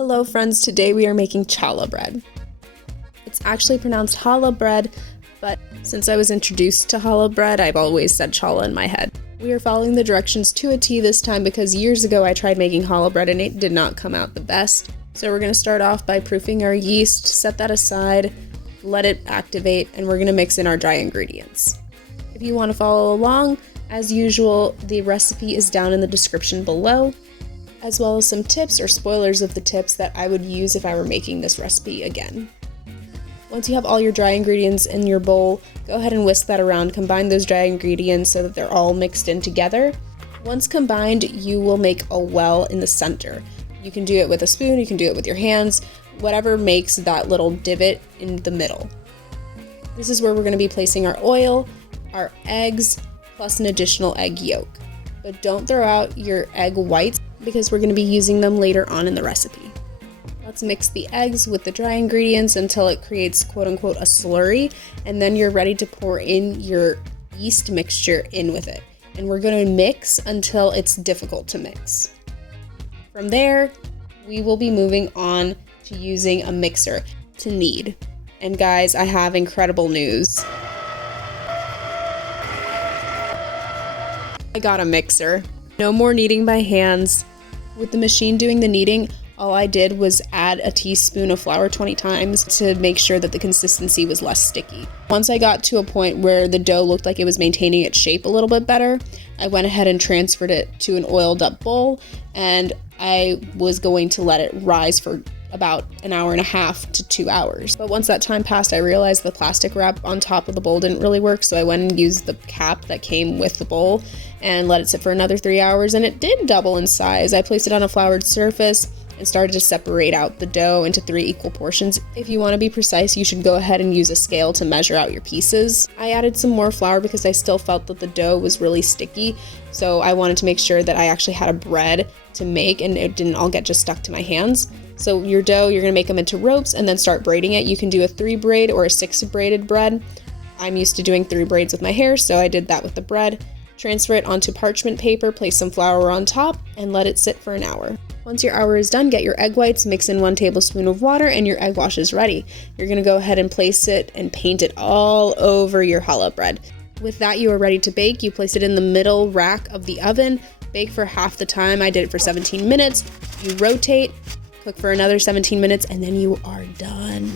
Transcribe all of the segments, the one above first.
Hello friends, today we are making challah bread. It's actually pronounced challah bread, but since I was introduced to challah bread, I've always said challah in my head. We are following the directions to a T this time because years ago I tried making challah bread and it did not come out the best. So we're going to start off by proofing our yeast, set that aside, let it activate, and we're going to mix in our dry ingredients. If you want to follow along, as usual, the recipe is down in the description below, as well as some tips or spoilers of the tips that I would use if I were making this recipe again. Once you have all your dry ingredients in your bowl, go ahead and whisk that around. Combine those dry ingredients so that they're all mixed in together. Once combined, you will make a well in the center. You can do it with a spoon, you can do it with your hands, whatever makes that little divot in the middle. This is where we're going to be placing our oil, our eggs, plus an additional egg yolk. But don't throw out your egg whites because we're going to be using them later on in the recipe. Let's mix the eggs with the dry ingredients until it creates quote-unquote a slurry, and then you're ready to pour in your yeast mixture in with it. And we're going to mix until it's difficult to mix. From there, we will be moving on to using a mixer to knead. And guys, I have incredible news. I got a mixer. No more kneading by hands. With the machine doing the kneading, all I did was add a teaspoon of flour 20 times to make sure that the consistency was less sticky. Once I got to a point where the dough looked like it was maintaining its shape a little bit better, I went ahead and transferred it to an oiled up bowl, and I was going to let it rise for about an hour and a half to 2 hours. But once that time passed, I realized the plastic wrap on top of the bowl didn't really work, so I went and used the cap that came with the bowl and let it sit for another 3 hours, and it did double in size. I placed it on a floured surface and started to separate out the dough into 3 equal portions. If you want to be precise, you should go ahead and use a scale to measure out your pieces. I added some more flour because I still felt that the dough was really sticky, so I wanted to make sure that I actually had a bread to make and it didn't all get just stuck to my hands. So your dough, you're going to make them into ropes and then start braiding it. You can do a 3 braid or a 6 braided bread. I'm used to doing 3 braids with my hair, so I did that with the bread. Transfer it onto parchment paper, place some flour on top, and let it sit for an hour. Once your hour is done, get your egg whites, mix in 1 tablespoon of water, and your egg wash is ready. You're going to go ahead and place it and paint it all over your challah bread. With that, you are ready to bake. You place it in the middle rack of the oven, bake for half the time. I did it for 17 minutes. You rotate, cook for another 17 minutes, and then you are done.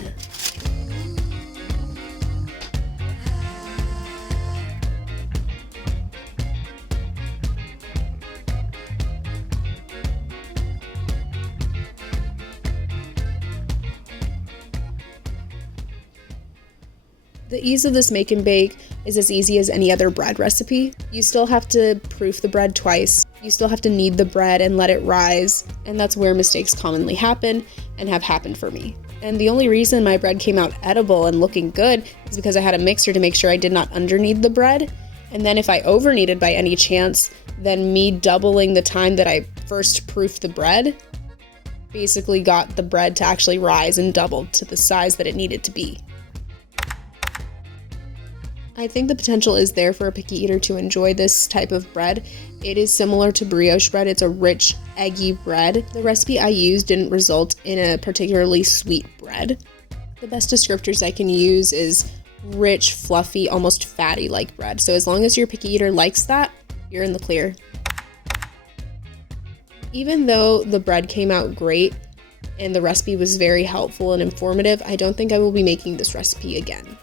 The ease of this make and bake is as easy as any other bread recipe. You still have to proof the bread twice. You still have to knead the bread and let it rise, and that's where mistakes commonly happen and have happened for me. And the only reason my bread came out edible and looking good is because I had a mixer to make sure I did not underknead the bread. And then if I overkneaded by any chance, then me doubling the time that I first proofed the bread basically got the bread to actually rise and doubled to the size that it needed to be. I think the potential is there for a picky eater to enjoy this type of bread. It is similar to brioche bread. It's a rich, eggy bread. The recipe I used didn't result in a particularly sweet bread. The best descriptors I can use is rich, fluffy, almost fatty-like bread. So as long as your picky eater likes that, you're in the clear. Even though the bread came out great and the recipe was very helpful and informative, I don't think I will be making this recipe again.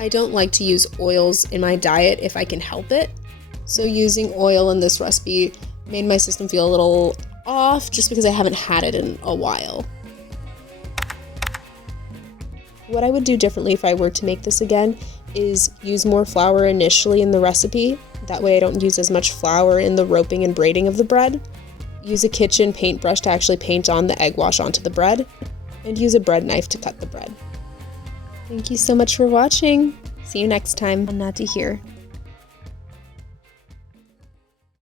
I don't like to use oils in my diet if I can help it, so using oil in this recipe made my system feel a little off just because I haven't had it in a while. What I would do differently if I were to make this again is use more flour initially in the recipe. That way I don't use as much flour in the roping and braiding of the bread. Use a kitchen paintbrush to actually paint on the egg wash onto the bread, and use a bread knife to cut the bread. Thank you so much for watching. See you next time on Nati Here.